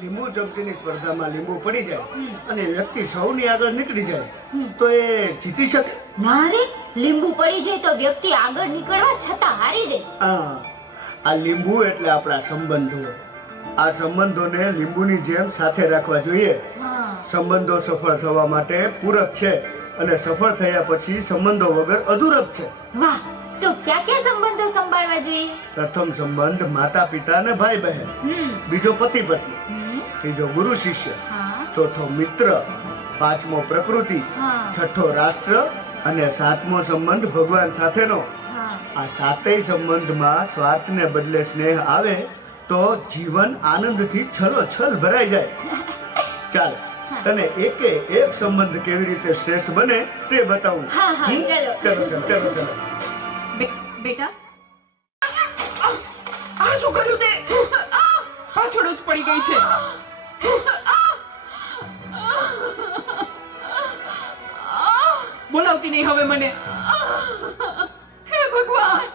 લીંબુ ચમચીની સ્પર્ધામાં લીંબુ પડી જાય અને વ્યક્તિ સૌની આગળ નીકળી જાય તો એ જીતી શકે? ના રે, લીંબુ પડી જાય તો વ્યક્તિ આગળ નીકળવા છતાં હારી જાય. આ લીંબુ એટલે આપણા સંબંધો. આ સંબંધોને લીંબુની જેમ સાથે રાખવા જોઈએ. સંબંધો સફળ થવા માટે પૂરક છે અને સફળ થયા પછી સંબંધો વગર અધૂરક છે. વાહ, તો ક્યાં ક્યાં સંબંધો સંભાળવા જોઈએ? પ્રથમ સંબંધ માતા પિતા અને ભાઈ બહેન, બીજો પતિ પત્ની, ત્રીજો ગુરુ શિષ્ય, ચોથો મિત્ર, પાંચમો પ્રકૃતિ, છઠ્ઠો રાષ્ટ્ર અને સાતમો સંબંધ ભગવાન સાથેનો. આ સાતેય સંબંધમાં સ્વાર્થને બદલે સ્નેહ આવે તો જીવન આનંદથી છલોછલ ભરાઈ જાય. ચાલ, તને એકે એક સંબંધ કેવી રીતે શ્રેષ્ઠ બને તે બતાવું. ચલો. બેટા, આ શું કર્યું તે? પાછળ જ પડી ગઈ છે. બોલાવતી નહીં હવે મને. હે ભગવાન,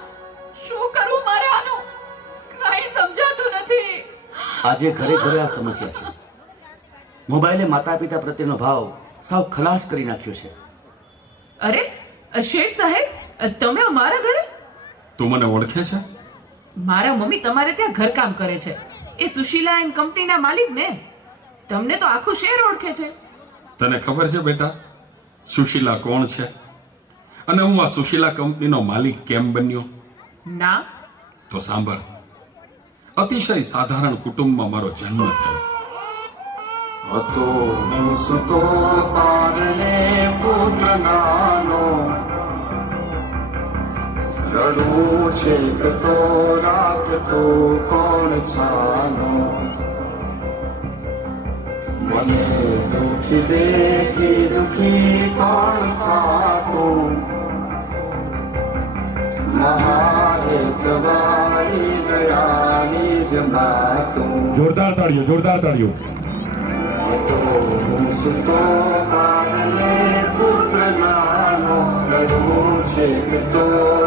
શું કરું મારે આનું? કાંઈ સમજાતું નથી. આજે ઘરે ઘરે આ સમસ્યા છે. મોબાઈલે માતા પિતા પ્રત્યેનો ભાવ સાવ ખલાસ કરી નાખ્યો છે. અરે શેઠ સાહેબ, તમે અમારા ઘરે? તું મને ઓળખે છે? મારા મમ્મી તમારે ત્યાં ઘરકામ કરે છે. એ સુશીલા એન્ડ કંપનીના માલિક ને. તમને તો આખું શહેર ઓળખે છે. તને ખબર છે બેટા સુશીલા કોણ છે અને હું આ સુશીલા કંપનીનો માલિક કેમ બન્યો? ના. તો સાંભળ. અતિશય સાધારણ કુટુંબમાં મારો જન્મ થયો હતો. હું સુતો પારણે પુત્ર નાનો, રડું છેક તો રાખતો કોણ છાનો. મને દુખી દેખી દુખી કોણ થાતું, મહાહેતવાળી દયાળી જમાતું. જોરદાર તાળીઓ. હું સુતો પારણે પુત્ર નાનો, રડું છેક તો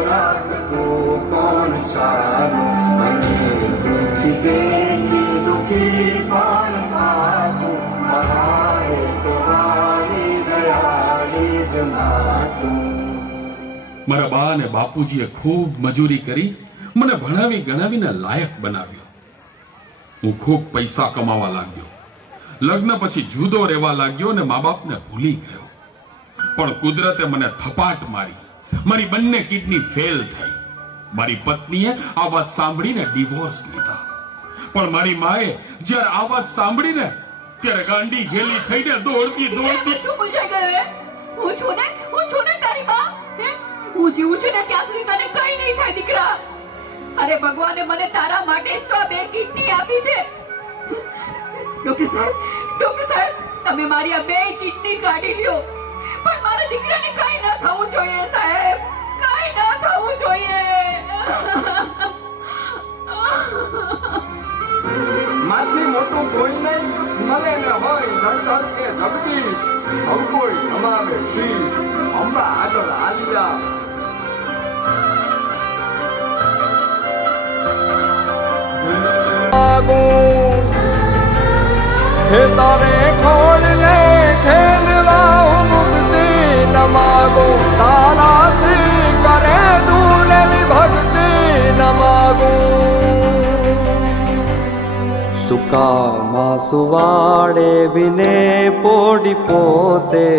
રાખતો કોણ છાનો. મને દુખી દેખી દુખી કોણ થાતું, મહાહેતવાળી દયાળી જમાતું. મારા બા અને બાપુજીએ ખૂબ મજૂરી કરી મને ભણાવી ગણાવીને લાયક બનાવ્યો. હું ખૂબ પૈસા કમાવા લાગ્યો. લગ્ન પછી જુદો રહેવા લાગ્યો અને મા બાપને ભૂલી ગયો. પણ કુદરતે મને થપાટ મારી. મારી બંને કિડની ફેલ થઈ. મારી પત્નીએ આ વાત સાંભળીને ડિવોર્સ લીધા. પણ મારી માએ જ્યારે આ વાત સાંભળીને ત્યારે ગાંડી ઘેલી થઈને દોડતી શું પૂછાઈ ગયું હે? હું છું ને તારી બા. હું જીવું છું ને ત્યાં સુધી તને કઈ નહીં થાય દીકરા. અરે ભગવાને મને તારા માટે જ તો આ 2 કિડની આપી છે. ડોક્ટર સાહેબ, તમે મારી આ 2 કિડની કાઢી લ્યો. પણ મારા દીકરાને કઈ ન થવું જોઈએ સાહેબ, કઈ ન થવું જોઈએ. માથી મોટું કોઈ નહીં, મળે ને હોય ધરધર કે જગદીશ. સૌ કોઈ નમાવે શીશ, અંબા આગળ આલિયા. હે તારે ખોલ લે ખેલવા મુક્તિ ન માગો, તારાથી કરે દૂર એવી ભક્તિ ન માગો. સુકામાં સુવાડે બિને પોડી પોતે,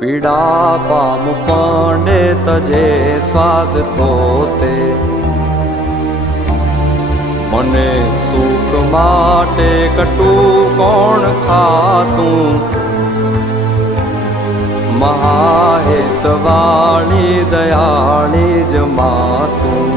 પીડા પામુ પાંડે તજે સ્વાદ તોતે. મને સુખ માટે કટું કોણ ખાતું, મહાહેતવાળી દયાળી જમાતું.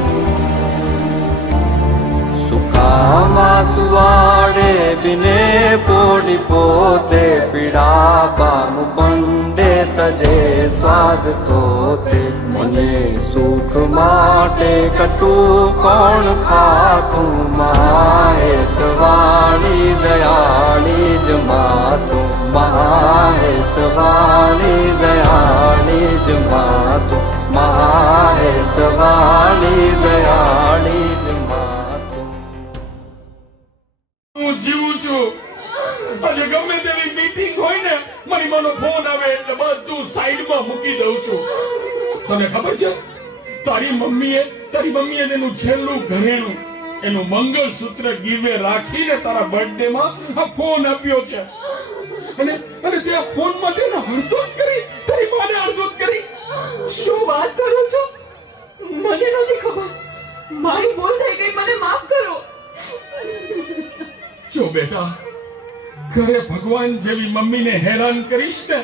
સુકામાં સુવાડે બિને પોડી પોતે, પીડા પામુ પંડે તજે સ્વાદ તોતે. મને સુખ માટે કટું કોણ ખાતું, મહાહેતવાળી દયાળી જમાતું. મહાહેતવાળી દયાળી જમાતું. મહાહેતવાળી દયાળી જમાતું. હું જીવું છું. આજે ગમે તેવી મીટિંગ હોય ને, મારી માનો ફોન આવે એટલે બધું સાઈડમાં મૂકી દઉં છું. તને ખબર છે, તારી મમ્મીએ તેનું છેલ્લું ઘરેણું, એનું મંગળસૂત્ર ગીરવે રાખીને તારા બર્થડે માં આ ફોન આપ્યો છે. અને તે આ ફોન માટે હળદૂત કરી, તારી માને હળદૂત કરી. શું વાત કરો છો? મને નથી ખબર. મારી ભૂલ થઈ ગઈ, મને માફ કરો. જો બેટા, ઘરે ભગવાન જેવી મમ્મીને હેરાન કરીશ ને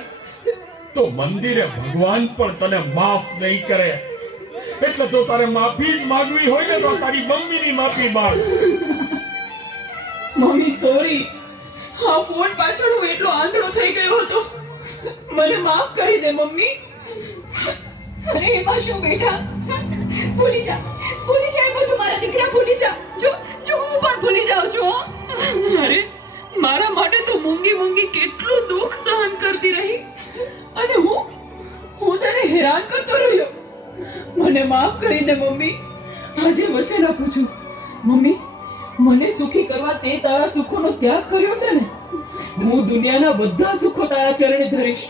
તો મંદિરે ભગવાન પણ તને માફ નહીં કરે. એટલે તો તારે માફી જ માંગવી હોય ને તો તારી મમ્મીની માફી માંગ. મમ્મી સોરી, આ ફોન પાછળ હું એટલો આંધળો થઈ ગયો હતો. મને માફ કરી દે મમ્મી. અરે એમાં શું બેટા, ભૂલી જા એ બધું. મારા દીકરા ભૂલી જા. જો હું પણ ભૂલી જાઉં છું. અરે મારા માટે તો મૂંગી કેટલું દુઃખ સહન કરતી રહી, અને હું તને હેરાન કરતો રહ્યો. મને માફ કરી દે મમ્મી. આજે વચન આપું છું મમ્મી, મને સુખી કરવા તે તારા સુખોનો ત્યાગ કર્યો છે ને, હું દુનિયાના બધા સુખો તારા ચરણે ધરીશ.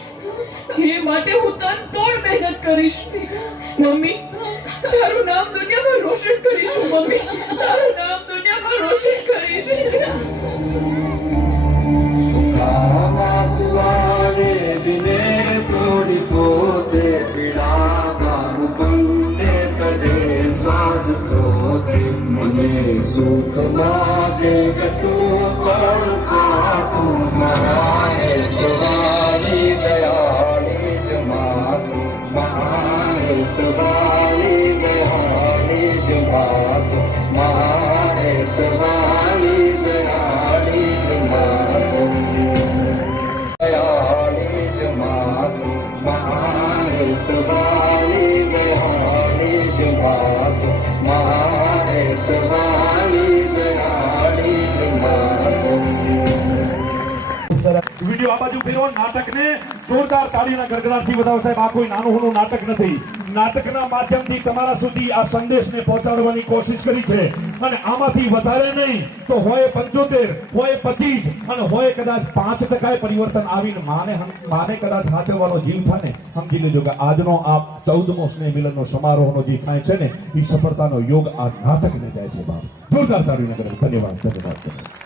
એ માટે હું તન તોડ મહેનત કરીશ. મમ્મી, તારું નામ દુનિયામાં રોશન કરીશ. મમ્મી, તારું નામ દુનિયામાં રોશન કરીશ. સુખાવા સુવારે દિને તોડી પોતે પીડામાં બંને તજે સ્વાદ પ્રોતે મને સુખ માગે તું કરું ખાતું મહાએ તમારી દયાળી જમાતું મહાએ તમારી દયાળી જમાતું મહાએ તમારી દયાળી જમાતું દયાળી જમાતું મહાએ તમારી દયાળી જમાતું મહાએ તમારી દયાળી જમાતું. વિડિયો આ બાજુ ફેરવો. નાટકને જોરદાર તાળીના ગડગડાટથી વધાવો સાહેબ. આ કોઈ નાનું હોનું નાટક નથી. નાટકના માધ્યમથી તમારા સુધી આ સંદેશને પહોંચાડવાની કોશિશ કરી છે, અને આમાંથી વધારે નહીં તો હોય 75, હોય 25, અને હોય કદાચ 5% પરિવર્તન આવીને માને કદાચ સાચવવાનો જીવ થાય ને, સમજી લેજો કે આજનો આ 14મો સ્નેહ મિલનનો સમારોહનો જે થાય છે ને, એ સફળતાનો યોગ આ નાટકને જાય છે. બાપ જોરદાર તાળીના ગડગડાટ. ધન્યવાદ.